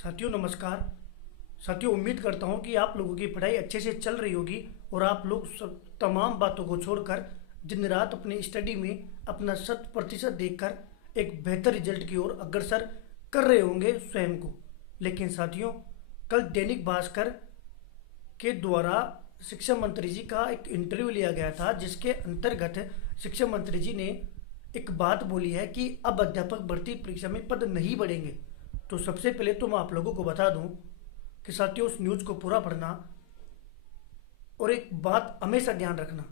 साथियों नमस्कार। साथियों उम्मीद करता हूं कि आप लोगों की पढ़ाई अच्छे से चल रही होगी और आप लोग सब तमाम बातों को छोड़कर दिन रात अपनी स्टडी में अपना 100% देकर एक बेहतर रिजल्ट की ओर अग्रसर कर रहे होंगे स्वयं को। लेकिन साथियों, कल दैनिक भास्कर के द्वारा शिक्षा मंत्री जी का एक इंटरव्यू लिया गया था, जिसके अंतर्गत शिक्षा मंत्री जी ने एक बात बोली है कि अब अध्यापक भर्ती परीक्षा में पद नहीं बढ़ेंगे। तो सबसे पहले तो मैं आप लोगों को बता दूं कि साथियों उस न्यूज़ को पूरा पढ़ना और एक बात हमेशा ध्यान रखना।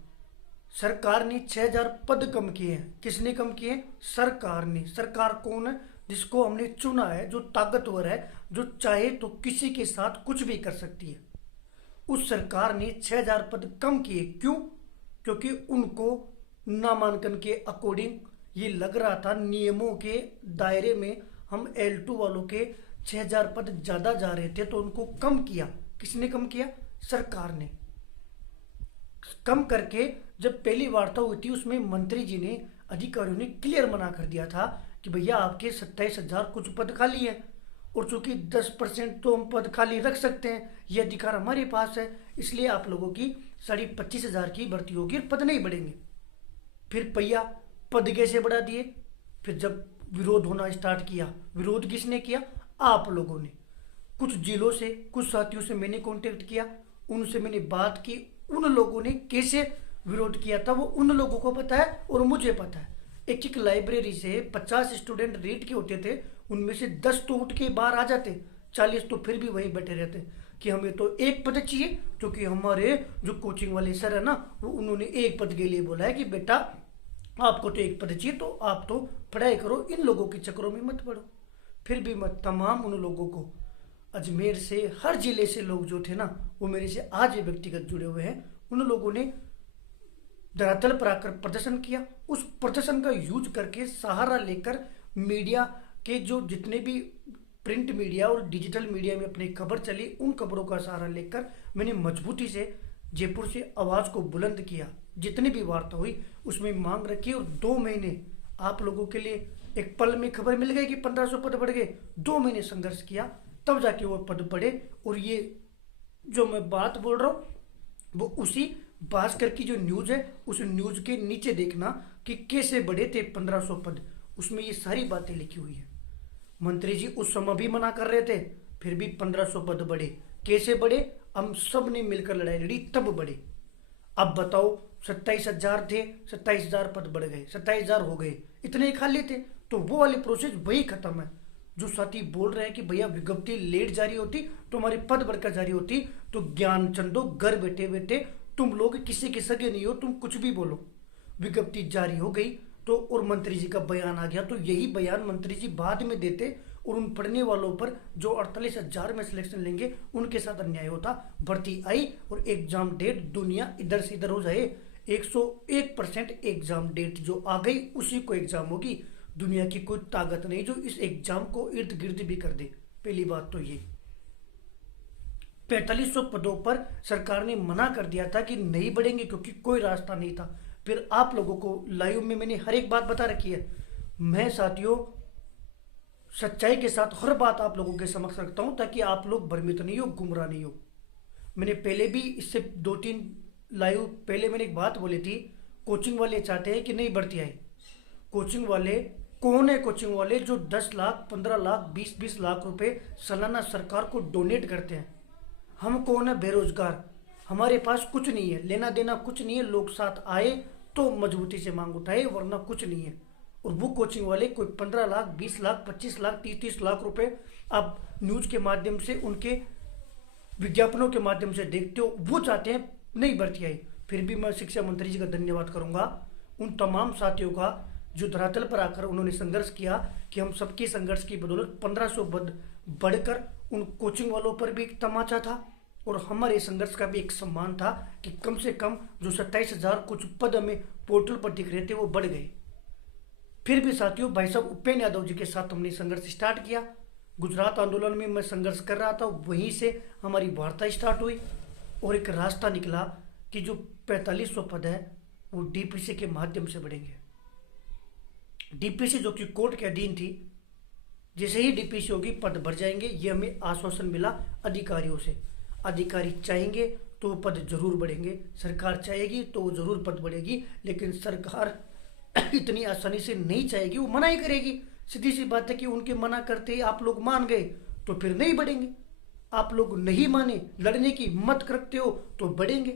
सरकार ने 6000 पद कम किए हैं। किसने कम किए? सरकार ने। सरकार कौन है? जिसको हमने चुना है, जो ताकतवर है, जो चाहे तो किसी के साथ कुछ भी कर सकती है। उस सरकार ने 6000 पद कम किए। क्यों? क्योंकि उनको नामांकन के अकॉर्डिंग ये लग रहा था, नियमों के दायरे में हम L2 वालों के 6000 पद ज़्यादा जा रहे थे, तो उनको कम किया। किसने कम किया? सरकार ने कम करके जब पहली वार्ता हुई थी, उसमें मंत्री जी ने, अधिकारियों ने क्लियर मना कर दिया था कि भैया आपके 27,000 कुछ पद खाली है और चूंकि 10% तो हम पद खाली रख सकते हैं, ये अधिकार हमारे पास है, इसलिए आप लोगों की 25,500 की भर्ती होगी और पद नहीं बढ़ेंगे। फिर भैया पद कैसे बढ़ा दिए? फिर जब विरोध होना स्टार्ट किया, विरोध किसने किया? आप लोगों ने। कुछ जिलों से, कुछ साथियों से मैंने कांटेक्ट किया, उनसे मैंने बात की। उन लोगों ने कैसे विरोध किया था वो उन लोगों को पता है और मुझे पता है। एक एक लाइब्रेरी से 50 स्टूडेंट रीड के होते थे, उनमें से 10 तो उठ के बाहर आ जाते, 40 तो फिर भी वहीं बैठे रहते कि हमें तो एक पद चाहिए। क्योंकि हमारे जो कोचिंग वाले सर है ना, वो उन्होंने एक पद के लिए बोला है कि बेटा आपको तो एक पद चाहिए, तो आप तो पढ़ाई करो, इन लोगों के चक्करों में मत पड़ो। फिर भी मैं तमाम उन लोगों को, अजमेर से, हर जिले से लोग जो थे ना, वो मेरे से आज भी व्यक्तिगत जुड़े हुए हैं। उन लोगों ने धरातल पर आकर प्रदर्शन किया। उस प्रदर्शन का यूज करके सहारा लेकर मीडिया के जो जितने भी प्रिंट मीडिया और डिजिटल मीडिया में अपनी खबर चली, उन खबरों का सहारा लेकर मैंने मजबूती से जयपुर से आवाज़ को बुलंद किया। जितनी भी वार्ता हुई उसमें मांग रखी और 2 महीने आप लोगों के लिए एक पल में खबर मिल गई कि 1500 पद बढ़ गए। 2 महीने संघर्ष किया, तब जाके वो पद बढ़े। और ये जो मैं बात बोल रहा हूँ वो उसी भास्कर की जो न्यूज़ है, उस न्यूज़ के नीचे देखना कि कैसे बढ़े थे 1500 पद। उसमें ये सारी बातें लिखी हुई है। मंत्री जी उस समय भी मना कर रहे थे, फिर भी 1500 पद बढ़े। कैसे बढ़े? हम सब ने मिलकर लड़ाई लड़ी तब बढ़े। अब बताओ, 27,000 थे, 27,000 पद बढ़ गए, 27,000 हो गए, इतने ही खाली थे। तो वो वाली प्रोसेस वही खत्म है। जो साथी बोल रहे हैं कि भैया विज्ञप्ति लेट जारी होती तो हमारे पद बढ़कर जारी होती, तो ज्ञान चंदो घर बैठे बैठे तुम लोग किसी के सगे नहीं हो, तुम कुछ भी बोलो। विज्ञप्ति जारी हो गई तो और मंत्री जी का बयान आ गया, तो यही बयान मंत्री जी बाद में देते और उन पढ़ने वालों पर जो 48,000 में सिलेक्शन लेंगे उनके साथ अन्याय होता। भर्ती आई और एग्जाम डेट दुनिया इधर से इधर हो जाए। 101% एग्जाम डेट जो आ गई उसी को एग्जाम होगी। दुनिया की कोई ताकत नहीं जो इस एग्जाम को इर्द गिर्द भी कर दे। पहली बात तो ये 4500 पदों पर सरकार ने मना कर दिया था कि नहीं बढ़ेंगे, क्योंकि कोई रास्ता नहीं था। फिर आप लोगों को लाइव में मैंने हर एक बात बता रखी है। मैं साथियों सच्चाई के साथ हर बात आप लोगों के समक्ष रखता हूं, ताकि आप लोग भ्रमित नहीं हो, गुमराह नहीं हो। मैंने पहले भी इससे 2-3 लाइव पहले मैंने एक बात बोली थी, कोचिंग वाले चाहते हैं कि नहीं भर्ती आई। कोचिंग वाले कौन है? कोचिंग वाले जो 10 लाख, 15 लाख, 20-20 लाख रुपए सालाना सरकार को डोनेट करते हैं। हम कौन है? बेरोजगार। हमारे पास कुछ नहीं है, लेना देना कुछ नहीं है। लोग साथ आए तो मजबूती से मांग उठाए, वरना कुछ नहीं है। और वो कोचिंग वाले कोई 15 लाख, 20 लाख, 25 लाख, 30-30 लाख रुपए आप न्यूज के माध्यम से, उनके विज्ञापनों के माध्यम से देखते हो, वो चाहते हैं नहीं भर्ती आई। फिर भी मैं शिक्षा मंत्री जी का धन्यवाद करूंगा, उन तमाम साथियों का जो धरातल पर आकर उन्होंने संघर्ष किया कि हम सबके संघर्ष की बदौलत 1500 पद बढ़कर उन कोचिंग वालों पर भी एक तमाचा था और हमारे संघर्ष का भी एक सम्मान था कि कम से कम जो 27,000 कुछ पद हमें पोर्टल पर दिख रहे थे वो बढ़ गए। फिर भी साथियों, भाई साहब उपेंद्र यादव जी के साथ हमने संघर्ष स्टार्ट किया। गुजरात आंदोलन में मैं संघर्ष कर रहा था, वहीं से हमारी वार्ता स्टार्ट हुई और एक रास्ता निकला कि जो 4500 पद है वो डीपीसी के माध्यम से बढ़ेंगे। डीपीसी जो कि कोर्ट के अधीन थी, जैसे ही डीपीसी होगी पद बढ़ जाएंगे, ये हमें आश्वासन मिला अधिकारियों से। अधिकारी चाहेंगे तो पद जरूर बढ़ेंगे, सरकार चाहेगी तो वो जरूर पद बढ़ेगी, लेकिन सरकार इतनी आसानी से नहीं चाहेगी, वो मना ही करेगी। सीधी सी बात है कि उनके मना करते ही आप लोग मान गए तो फिर नहीं बढ़ेंगे। आप लोग नहीं माने, लड़ने की हिम्मत रखते हो तो बढ़ेंगे।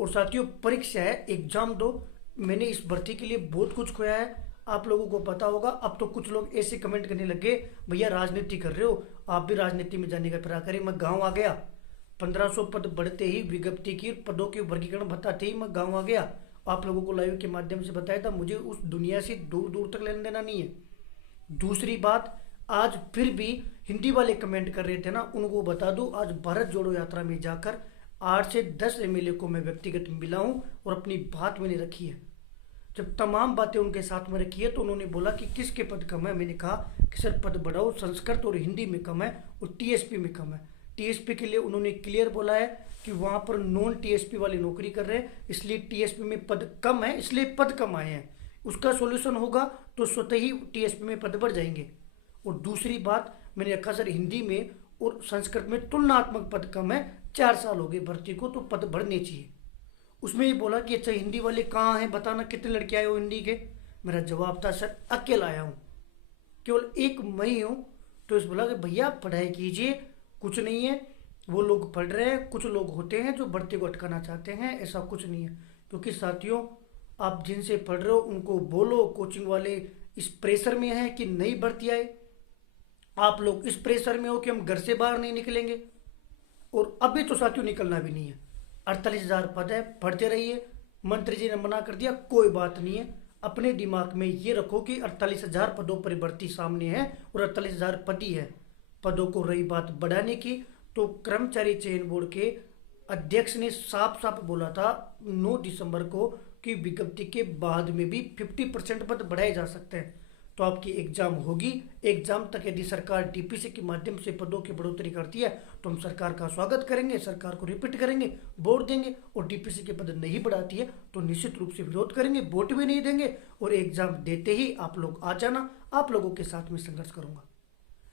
और साथियों, परीक्षा है, एग्जाम दो। मैंने इस भर्ती के लिए बहुत कुछ खोया है, आप लोगों को पता होगा। अब तो कुछ लोग ऐसे कमेंट करने लगे, भैया राजनीति कर रहे हो, आप भी राजनीति में जाने का प्रयास करें। मैं गांव आ गया, 1500 पद बढ़ते ही, विज्ञप्ति की पदों के वर्गीकरण बताते ही मैं गांव आ गया। आप लोगों को लाइव के माध्यम से बताया था, मुझे उस दुनिया से दूर दूर तक लेना देना नहीं है। दूसरी बात, आज फिर भी हिंदी वाले कमेंट कर रहे थे ना, उनको बता दूं, आज भारत जोड़ो यात्रा में जाकर 8 से 10 एमएलए को मैं व्यक्तिगत मिला हूं और अपनी बात मैंने रखी है। जब तमाम बातें उनके साथ में रखी है तो उन्होंने बोला कि किसके पद कम है। मैंने कहा कि सर पद बढ़ाओ, संस्कृत और हिंदी में कम है और टीएसपी में कम है। टीएसपी के लिए उन्होंने क्लियर बोला है कि वहां पर नॉन टीएसपी वाले नौकरी कर रहे हैं, इसलिए टीएसपी में पद कम है, इसलिए पद कम आए हैं। उसका सोल्यूशन होगा तो स्वतः ही टीएसपी में पद बढ़ जाएंगे। और दूसरी बात, मैंने रखा सर हिंदी में और संस्कृत में तुलनात्मक पद कम है, 4 साल हो गए भर्ती को, तो पद बढ़ने चाहिए। उसमें ये बोला कि अच्छा हिंदी वाले कहाँ हैं, बताना कितने लड़के आए हो हिंदी के। मेरा जवाब था सर अकेला आया हूँ, केवल एक मैं ही हूँ। तो इस बोला कि भैया पढ़ाई कीजिए, कुछ नहीं है, वो लोग पढ़ रहे हैं, कुछ लोग होते हैं जो भर्ती को अटकाना चाहते हैं, ऐसा कुछ नहीं है। क्योंकि साथियों, आप जिनसे पढ़ रहे हो उनको बोलो, कोचिंग वाले इस प्रेशर में हैं कि नई भर्ती आए, आप लोग इस प्रेशर में हो कि हम घर से बाहर नहीं निकलेंगे। और अभी तो साथियों निकलना भी नहीं है, 48,000 पद है, पढ़ते रहिए। मंत्री जी ने मना कर दिया, कोई बात नहीं है। अपने दिमाग में ये रखो कि 48,000 पदों पर भर्ती सामने है और 48,000 पद ही है। पदों को रही बात बढ़ाने की, तो कर्मचारी चयन बोर्ड के अध्यक्ष ने साफ साफ बोला था 9 दिसंबर को कि विज्ञप्ति के बाद में भी 50% पद बढ़ाए जा सकते हैं। तो आपकी एग्जाम होगी, एग्जाम तक यदि सरकार डीपीसी के माध्यम से पदों की बढ़ोतरी करती है तो हम सरकार का स्वागत करेंगे, सरकार को रिपीट करेंगे, वोट देंगे। और डीपीसी के पद नहीं बढ़ाती है तो निश्चित रूप से विरोध करेंगे, वोट भी नहीं देंगे। और एग्जाम देते ही आप लोग आ जाना, आप लोगों के साथ में संघर्ष करूंगा।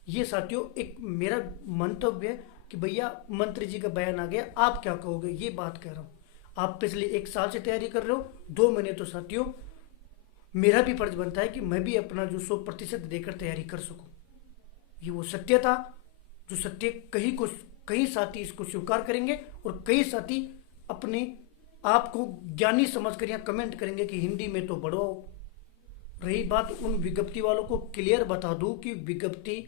ये साथियों एक मेरा मंतव्य है कि भैया मंत्री जी का बयान आ गया, आप क्या कहोगे, ये बात कह रहा हूँ। आप पिछले 1 साल से तैयारी कर रहे हो, 2 महीने तो साथियों मेरा भी फर्ज बनता है कि मैं भी अपना जो 100% देकर तैयारी कर सकूं। ये वो सत्य था जो सत्य कई साथी इसको स्वीकार करेंगे और कई साथी अपने आप को ज्ञानी समझकर यहाँ कमेंट करेंगे कि हिंदी में तो बढ़ाओ। रही बात उन विज्ञप्ति वालों को क्लियर बता दूं कि विज्ञप्ति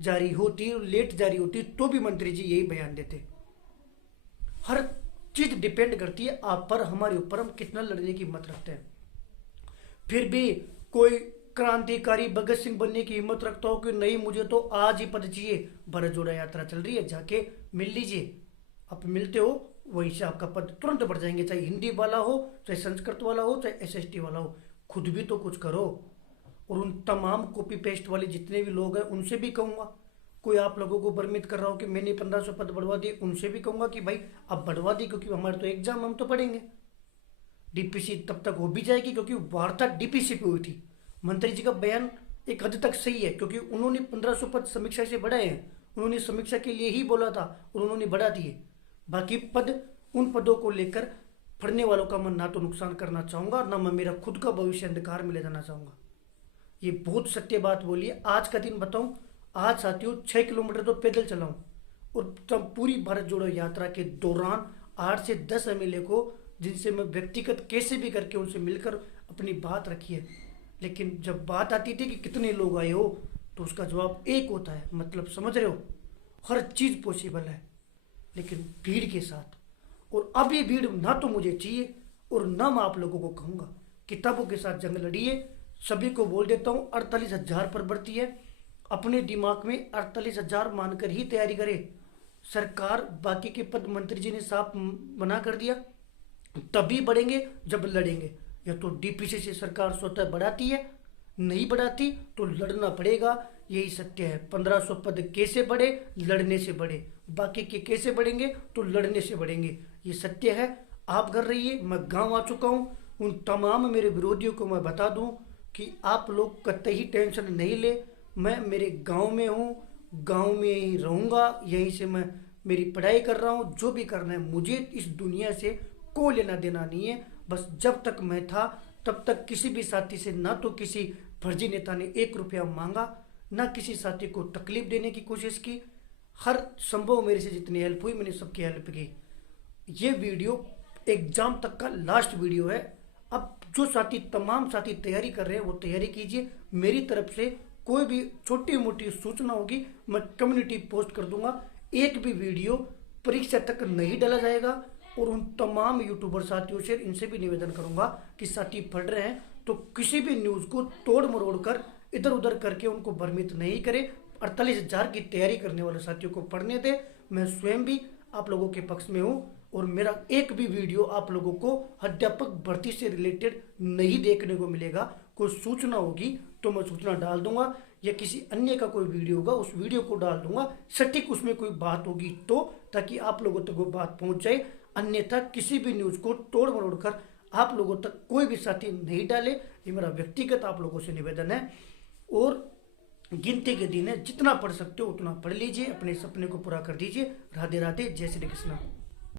जारी होती और लेट जारी होती तो भी मंत्री जी यही बयान देते। हर चीज डिपेंड करती है आप पर, हमारे ऊपर, हम कितना लड़ने की हिम्मत रखते हैं। फिर भी कोई क्रांतिकारी भगत सिंह बनने की हिम्मत रखता हो कि नहीं मुझे तो आज ही पद चाहिए, भारत जोड़ो यात्रा चल रही है, जाके मिल लीजिए। आप मिलते हो वहीं से आपका पद तुरंत बढ़ जाएंगे, चाहे हिंदी वाला हो, चाहे संस्कृत वाला हो, चाहे एसएसटी वाला हो। खुद भी तो कुछ करो। और उन तमाम कॉपी पेस्ट वाले जितने भी लोग हैं उनसे भी कहूंगा, कोई आप लोगों को भ्रमित कर रहा हो कि मैंने 1500 पद बढ़वा दिए, उनसे भी कहूंगा कि भाई अब बढ़वा दी, क्योंकि हमारे तो एग्जाम, हम तो पढ़ेंगे। डीपीसी तब तक हो भी जाएगी क्योंकि वार्ता डीपीसी पे हुई थी। मंत्री जी का बयान एक हद तक सही है क्योंकि उन्होंने 1500 पद समीक्षा से बढ़ाए हैं, उन्होंने समीक्षा के लिए ही बोला था और उन्होंने बढ़ा दिए। बाकी पद, उन पदों को लेकर पढ़ने वालों का मन ना तो नुकसान करना चाहूंगा, ना मैं मेरा खुद का भविष्य अंधकार में ले जाना चाहूंगा। ये बहुत सत्य बात बोली है। आज का दिन बताऊं, आज साथियों 6 किलोमीटर तो पैदल चलाऊं और तब पूरी भारत जोड़ो यात्रा के दौरान 8 से 10 एमएलए को, जिनसे मैं व्यक्तिगत कैसे भी करके उनसे मिलकर अपनी बात रखी है। लेकिन जब बात आती थी कि कितने लोग आए हो तो उसका जवाब एक होता है, मतलब समझ रहे हो, हर चीज पॉसिबल है लेकिन भीड़ के साथ। और अब ये भीड़ ना तो मुझे चाहिए और ना मैं आप लोगों को कहूंगा। किताबों के साथ जंग लड़िए। सभी को बोल देता हूं 48,000 पर बढ़ती है, अपने दिमाग में 48,000 मानकर ही तैयारी करे। सरकार बाकी के पद मंत्री जी ने साफ मना कर दिया, तभी बढ़ेंगे जब लड़ेंगे। या तो डीपीसी से सरकार स्वतः बढ़ाती है, नहीं बढ़ाती तो लड़ना पड़ेगा। यही सत्य है। 1500 पद कैसे बढ़े, लड़ने से बढ़े। बाकी के कैसे बढ़ेंगे तो लड़ने से बढ़ेंगे। ये सत्य है। आप कर रहिए, मैं गांव आ चुका हूं। उन तमाम मेरे विरोधियों को मैं बता दूं कि आप लोग कतई टेंशन नहीं ले। मैं मेरे गांव में हूँ, गांव में ही रहूँगा, यहीं से मैं मेरी पढ़ाई कर रहा हूँ। जो भी करना है मुझे इस दुनिया से कोई लेना देना नहीं है। बस जब तक मैं था तब तक किसी भी साथी से ना तो किसी फर्जी नेता ने 1 रुपया मांगा, ना किसी साथी को तकलीफ देने की कोशिश की। हर संभव मेरे से जितनी हेल्प हुई मैंने सबकी हेल्प की। ये वीडियो एग्जाम तक का लास्ट वीडियो है। अब जो साथी तमाम साथी तैयारी कर रहे हैं वो तैयारी कीजिए। मेरी तरफ से कोई भी छोटी मोटी सूचना होगी मैं कम्युनिटी पोस्ट कर दूंगा। एक भी वीडियो परीक्षा तक नहीं डाला जाएगा। और उन तमाम यूट्यूबर साथियों से इनसे भी निवेदन करूंगा कि साथी पढ़ रहे हैं तो किसी भी न्यूज़ को तोड़ मरोड़ कर इधर उधर करके उनको भ्रमित नहीं करें। 48,000 की तैयारी करने वाले साथियों को पढ़ने दें। मैं स्वयं भी आप लोगों के पक्ष में हूँ और मेरा एक भी वीडियो आप लोगों को अध्यापक भर्ती से रिलेटेड नहीं देखने को मिलेगा। कोई सूचना होगी तो मैं सूचना डाल दूंगा, या किसी अन्य का कोई वीडियो होगा उस वीडियो को डाल दूंगा सटीक उसमें कोई बात होगी तो, ताकि आप लोगों तक वो बात पहुंच जाए। अन्यथा किसी भी न्यूज़ को तोड़ मरोड़ कर आप लोगों तक कोई भी साथी नहीं डाले, ये मेरा व्यक्तिगत आप लोगों से निवेदन है। और गिनती के दिन है, जितना पढ़ सकते हो उतना पढ़ लीजिए, अपने सपने को पूरा कर दीजिए। राधे राधे, जय श्री कृष्ण।